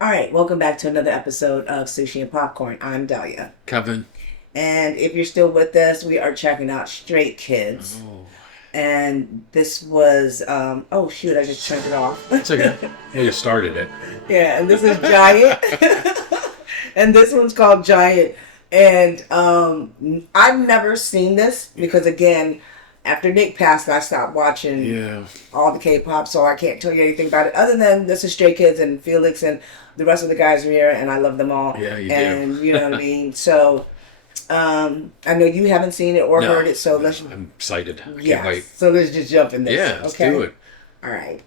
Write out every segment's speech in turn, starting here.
All right, welcome back to another episode of Sushi and Popcorn. I'm Dahlia. Kevin. And if you're still with us, we are checking out Straight Kids. Oh, And this was, oh shoot, I just turned it off. it's okay. Yeah, you started it. Yeah, and this is Giant. And this one's called Giant. And I've never seen this because, again, after Nick passed, I stopped watching all the K-pop, so I can't tell you anything about it. Other than this is Stray Kids and Felix and the rest of the guys are here, and I love them all. Yeah, you and do. You know what I mean? So, I know you haven't seen it or heard it, so let's... I'm excited. I Yeah, can't wait. so let's just jump in this. Yeah, let's okay? do it. All right.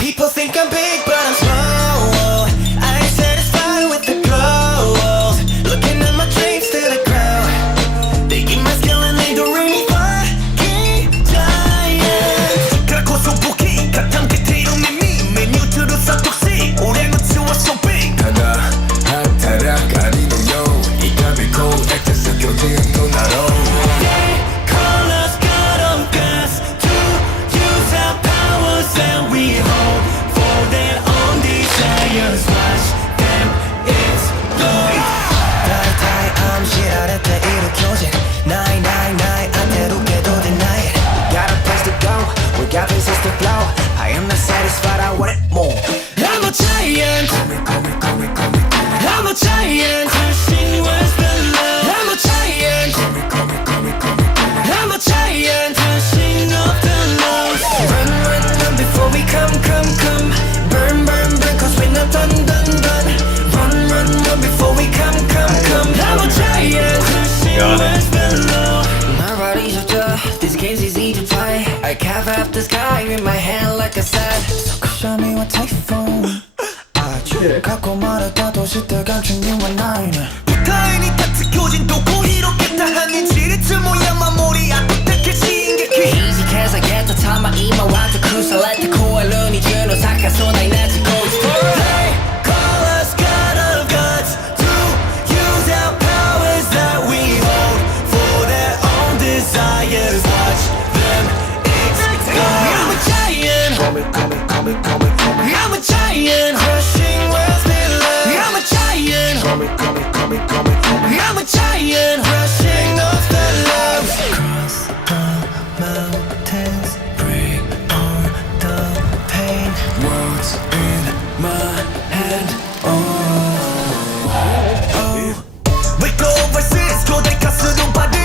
People think I'm big, but I'm small. I ain't satisfied with the clothes. Looking at my dreams to the ground. They give my skill and they don't really fucking giant. 그렇고 소복이 가장 끝으로 미미 메뉴트로 싹둑씩 올해는 치웠어 big. 하나 한타락 아니고요. 이 가비고 액자서 교체한 또 나로. They call us God of gods to use our powers and we hold. Watch them explode. 다이다이 암시할 때 일으켜진 999 안태롭게도 deny it. Got a place to go, we got places to flow. I am not satisfied, I want it more. I'm a giant. I'm a giant. Crushing what's below. I'm a giant. I'm a giant. Crushing off the lows. Run, run, run before we come. Burn, burn, burn, cause we're not done. Run, run, run before we come. I'm a giant. Crushing what's below. My body's so tough, this game's easy to play. I carve up the sky in my hand like a sad. So show me what typhoon. 아주 갖고 말했다 도시들 감춘 you and I. 부타인이 같이 교진 또 고의롭겠다 하는 지리츠 모양 마무리 아득득해진 게 easy cause I get the time I eat my wild to cruise I let the cool 눈이 주는 사카소 나이 나지 goes They call us God of gods to use our powers that we hold for their own desires. Watch them explode. I'm a giant. Call me. I'm a giant. Crushing worlds below. I'm a giant. Call me. I'm a giant. Rushing off the lows. Cross the mountains. Bring on the pain. Words in my head. We go overseas. 교대 가스도 바디.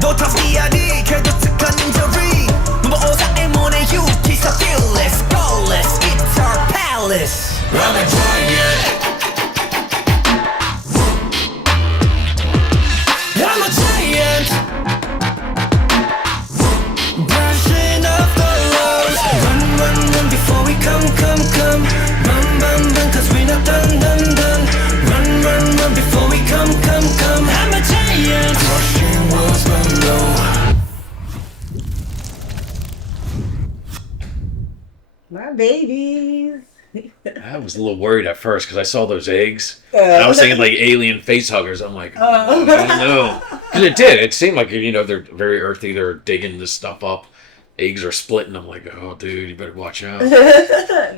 너 탑이야니. 개도특한 인저리. 누가 오사의 문에 유티사 fearless. Flawless. It's our palace. I'm a giant. I'm a giant. Brushing off the lows. Run before we come. Run, cause we're not done. Run before we come. I'm a giant. Crushing worlds below. My babies. I was a little worried at first because I saw those eggs. And I was thinking like alien face huggers. I'm like, oh, I don't know. Because it did. It seemed like, they're very earthy. They're digging this stuff up. Eggs are splitting. I'm like, oh, dude, you better watch out.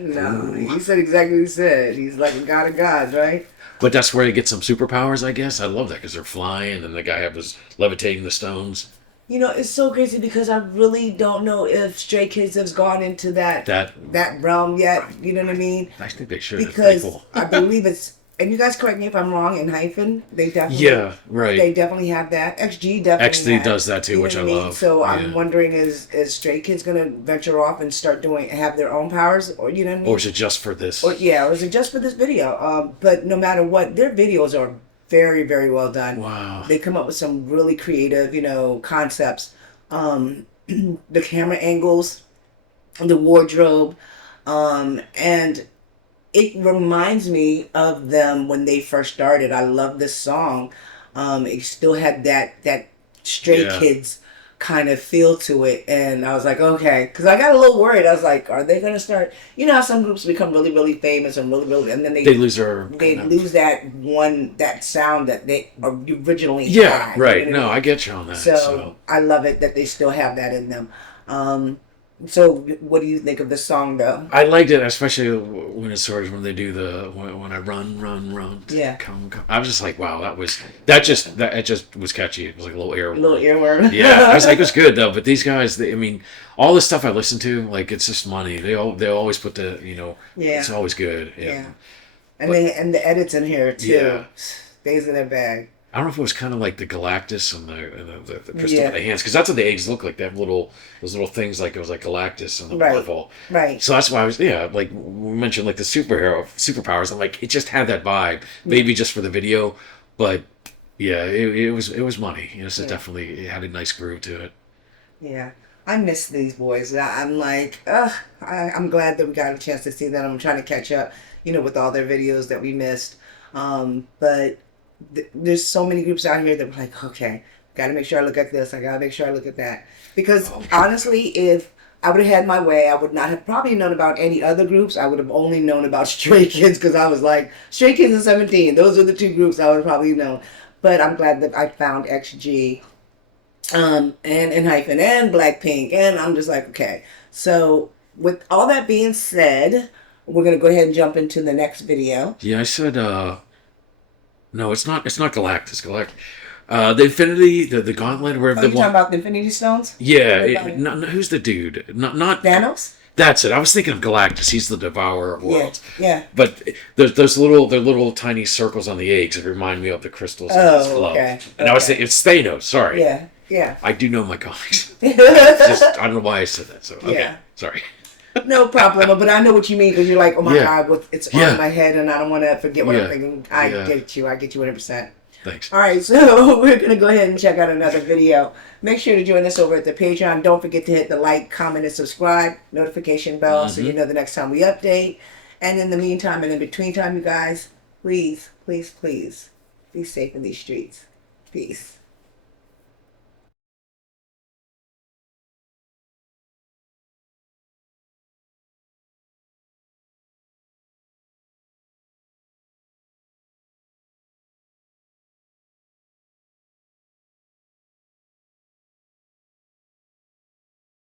No, he said exactly what he said. He's like a god of gods, right? But that's where they get some superpowers, I guess. I love that because they're flying and the guy was levitating the stones. You know, it's so crazy because I really don't know if Stray Kids has gone into that realm yet. You know what I mean? I think they should. Because Cool. I believe it's, and you guys correct me if I'm wrong, in hyphen, they definitely They definitely have that. XG definitely does that too, which I love. So I'm wondering, is Stray Kids gonna venture off and start have their own powers, or you know what I mean? Or is it just for this? Or is it just for this video? But no matter what, their videos are very, very well done. Wow. They come up with some really creative, concepts. The camera angles, the wardrobe, and it reminds me of them when they first started. I love this song. It still had that Stray Kids kind of feel to it. And I was like, okay, because I got a little worried. I was like, are they going to start? You know how some groups become really, really famous and really, really, and then They lose their. they lose that sound that they originally Yeah, had. right. You know what No, I mean? I get you on that. So I love it that they still have that in them. So what do you think of this song though? I liked it, especially when it sort of when they do the when I run. Yeah. Come. I was just like, wow, it just was catchy. It was like a little earworm. A little earworm. Yeah, I was like, it was good though. But these guys, I mean, all the stuff I listen to, like it's just money. They always put the Yeah. It's always good. Yeah. Yeah. And the edits in here too. Yeah. Stays in their bag. I don't know if it was kind of like the Galactus and the crystal Yeah. in the hands, because that's what the eggs look like. They have those little things, like it was like Galactus and the Right. Marvel. Right. So that's why I was like we mentioned like the superpowers. I'm like, it just had that vibe, maybe just for the video, but yeah, it was money. So definitely it had a nice groove to it. Yeah. I miss these boys. I'm like, I'm glad that we got a chance to see them. I'm trying to catch up, with all their videos that we missed. But there's so many groups out here that are like, okay, got to make sure I look at this. I got to make sure I look at that. Because honestly, if I would have had my way, I would not have probably known about any other groups. I would have only known about Stray Kids because I was like, Stray Kids and 17. Those are the two groups I would have probably known. But I'm glad that I found XG and Hyphen and Blackpink. And I'm just like, okay. So with all that being said, we're going to go ahead and jump into the next video. Yeah, I said, no, it's not Galactus. The Infinity, the Gauntlet, where Are you talking about the Infinity Stones? Yeah, who's the dude? Not Thanos? That's it. I was thinking of Galactus. He's the devourer of worlds. Yeah. But those little tiny circles on the eggs that remind me of the crystals in his glove. Okay. And I was thinking it's Thanos. Sorry. Yeah. I do know my comics. I don't know why I said that. So okay, Yeah. sorry. No problem, but I know what you mean because you're like, oh my Yeah. God, it's Yeah. on my head and I don't want to forget what Yeah. I'm thinking. I Yeah. get you 100%. Thanks. All right, so we're going to go ahead and check out another video. Make sure to join us over at the Patreon. Don't forget to hit the like, comment, and subscribe, notification bell, so you know the next time we update. And in the meantime and in between time, you guys, please, please, please, be safe in these streets. Peace.